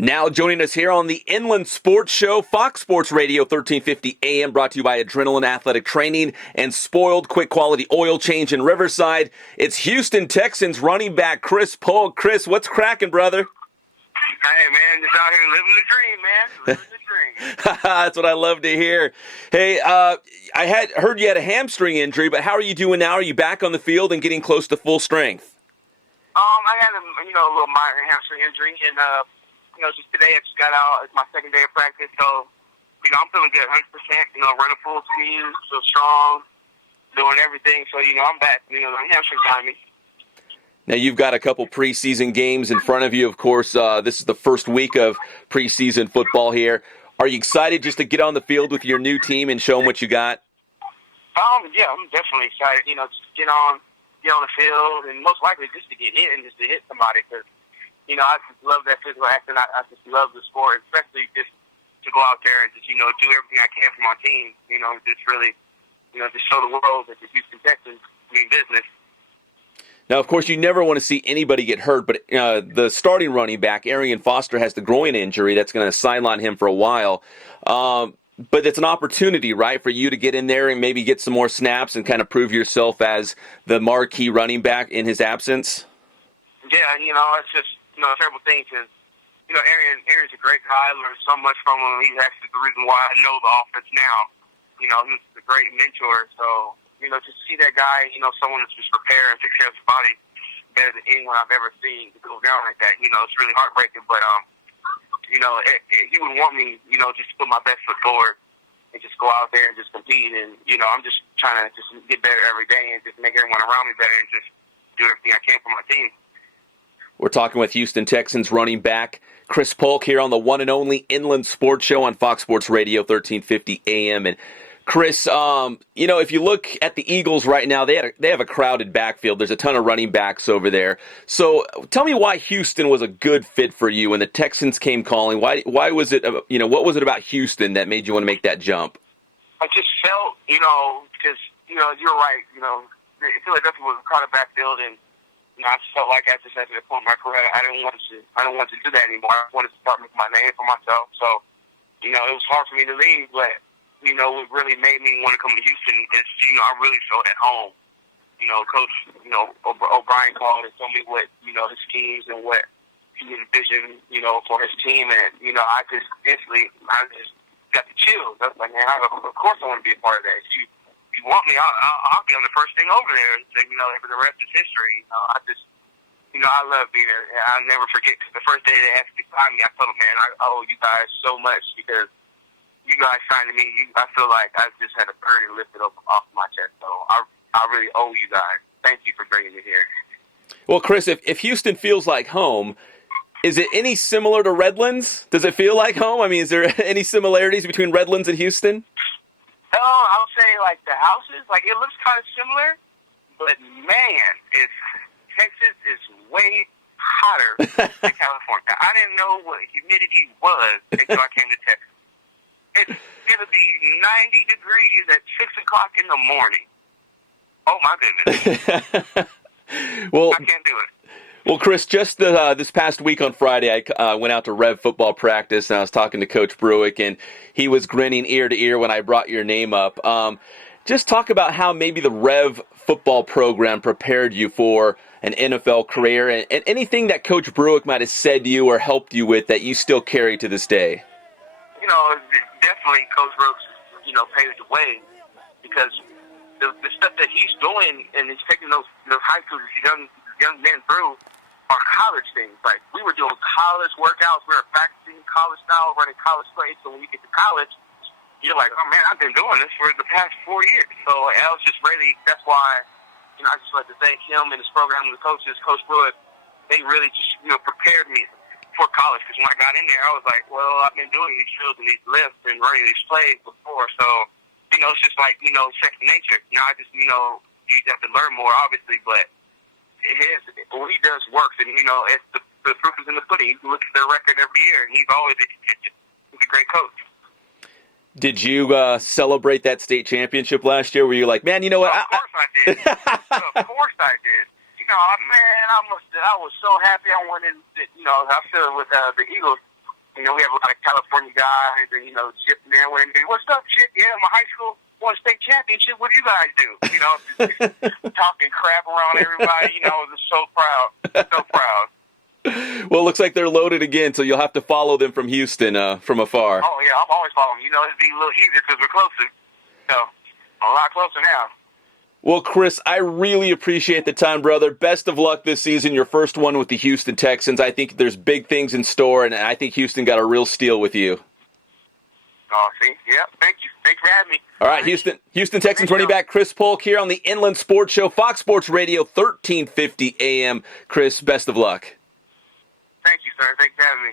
Now joining us here on the Inland Sports Show, Fox Sports Radio 1350 AM, brought to you by Adrenaline Athletic Training and Spoiled Quick Quality Oil Change in Riverside. It's Houston Texans running back Chris Polk. Chris, what's cracking, brother? Hey, man, just out here living the dream, man. Living the dream. That's what I love to hear. Hey, I had heard you had a hamstring injury, but how are you doing now? Are you back on the field and getting close to full strength? I had a little minor hamstring injury, and just today I just got out. It's my second day of practice, so I'm feeling good, 100%. Running full speed, so strong, doing everything. So I'm back. The hamstring got me. Now, you've got a couple preseason games in front of you, of course. This is the first week of preseason football here. Are you excited just to get on the field with your new team and show them what you got? Yeah, I'm definitely excited, just to get on the field, and most likely just to get hit and just to hit somebody, because, I just love that physical action. I just love the sport, especially just to go out there and just, do everything I can for my team, just really, just show the world that the Houston Texans mean business. Now, of course, you never want to see anybody get hurt, but the starting running back, Arian Foster, has the groin injury that's going to sideline him for a while. But it's an opportunity, right, for you to get in there and maybe get some more snaps and kind of prove yourself as the marquee running back in his absence? Yeah, it's just, a terrible thing because, Aaron's a great guy. I learned so much from him. He's actually the reason why I know the offense now. He's a great mentor, so... to see that guy, someone that's just prepared and take care of his body better than anyone I've ever seen to go down like that, it's really heartbreaking. But, he would want me, just to put my best foot forward and just go out there and just compete. And, I'm just trying to just get better every day and just make everyone around me better and just do everything I can for my team. We're talking with Houston Texans running back Chris Polk here on the one and only Inland Sports Show on Fox Sports Radio 1350 AM. And Chris, if you look at the Eagles right now, they have a crowded backfield. There's a ton of running backs over there. So tell me why Houston was a good fit for you when the Texans came calling. Why was it, what was it about Houston that made you want to make that jump? I just felt, because, you're right, Philadelphia was a crowded backfield, and I just felt like I just had to point my career. I didn't want to do that anymore. I wanted to start making my name for myself. So, it was hard for me to leave, but what really made me want to come to Houston is, I really felt at home. Coach, O'Brien called and told me what, his schemes and what he envisioned, for his team. And, I just got the chills. I was like, man, of course I want to be a part of that. If you want me, I'll be on the first thing over there. And, for the rest is history. I love being there. I'll never forget, because the first day they asked me to sign me, I told them, man, I owe you guys so much, because you guys signed me. I feel like I just had a burden lifted up off my chest. So I really owe you guys. Thank you for bringing me here. Well, Chris, if Houston feels like home, is it any similar to Redlands? Does it feel like home? I mean, is there any similarities between Redlands and Houston? I would say, like, the houses, like, it looks kind of similar, but, man, Texas is way hotter than California. I didn't know what humidity was until I came to Texas. It's going to be 90 degrees at 6 o'clock in the morning. Oh, my goodness. Well, I can't do it. Well, Chris, just this past week on Friday, I went out to Rev football practice, and I was talking to Coach Bruick, and he was grinning ear to ear when I brought your name up. Just talk about how maybe the Rev football program prepared you for an NFL career, and anything that Coach Bruick might have said to you or helped you with that you still carry to this day. Definitely Coach Brooks, paved the way, because the stuff that he's doing and he's taking those high school young men through are college things. Like, we were doing college workouts, we were practicing college style, running college plays. So when you get to college, you're like, oh man, I've been doing this for the past 4 years. So I was just really, that's why, I just like to thank him and his program and the coaches, Coach Bruick. They really just, prepared me for college, because when I got in there, I was like, well, I've been doing these drills and these lifts and running these plays before, so, it's just like, second nature. I just, you have to learn more, obviously, but what he does works, and, it's the proof is in the pudding. You can look at their record every year, and he's always a contention. He's a great coach. Did you celebrate that state championship last year? Were you like, man, you know what? Of course I did. Of course I did. Man, I was so happy. I wanted, I feel with the Eagles, You know, we have a lot of California guys, and, you know, Chip and there, what's up, Chip? Yeah, my high school won state championship. What do you guys do? You know, just talking crap around everybody. You know, I was just so proud. So proud. Well, it looks like they're loaded again, so you'll have to follow them from Houston, from afar. Oh, yeah, I'm always following. You know, it'd be a little easier because we're closer. So, a lot closer now. Well, Chris, I really appreciate the time, brother. Best of luck this season, your first one with the Houston Texans. I think there's big things in store, and I think Houston got a real steal with you. Oh, see? Yeah, thank you. Thanks for having me. All right, Houston Texans running back Chris Polk here on the Inland Sports Show, Fox Sports Radio, 1350 AM. Chris, best of luck. Thank you, sir. Thanks for having me.